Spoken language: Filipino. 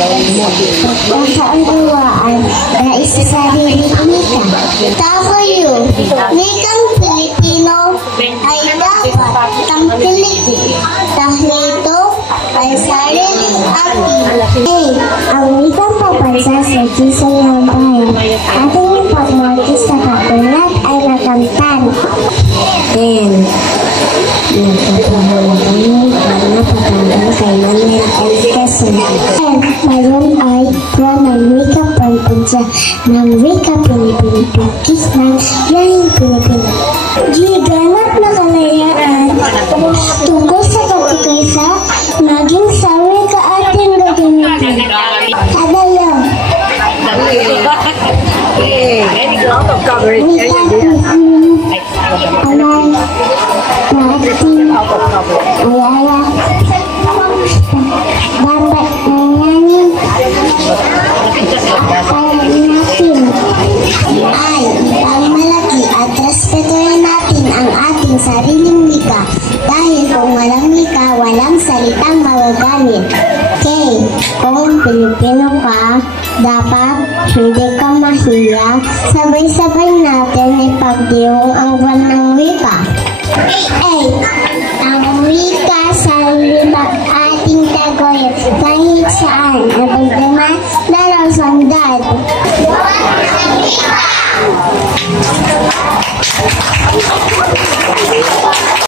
Pagkaunawaan na isa sa sariling wika. W. Wikang Pilipino ay dapat tangkilikin dahil ito ay sariling atin. A. Ang wikang pabansa sa Gisong ng bayan. Ating ipagmati sa kapulat ay nakamtan. N. Nagtatrabaho kami para pagkakas kay Manuel L. Quezon. Ngayon ay buwan ng wika pagpunsa ng wika Pilipino Pagkis ng Lahing Pilipino. G. Ganap na kalayaan tungkol sa pagkakaisa maging sa wika ating gagamitin. Adayo. Wika Aman natin ayaya dapat nanyanin akalan natin ay pagmalaki at respetuhin natin ang ating sariling wika dahil kung walang wika, walang salitang magagamit. K. Kung Pilipino ka, dapat hindi ka mahiya, sabay-sabay natin ipagdiwang ang buwan ng wika. A. Ang wika sa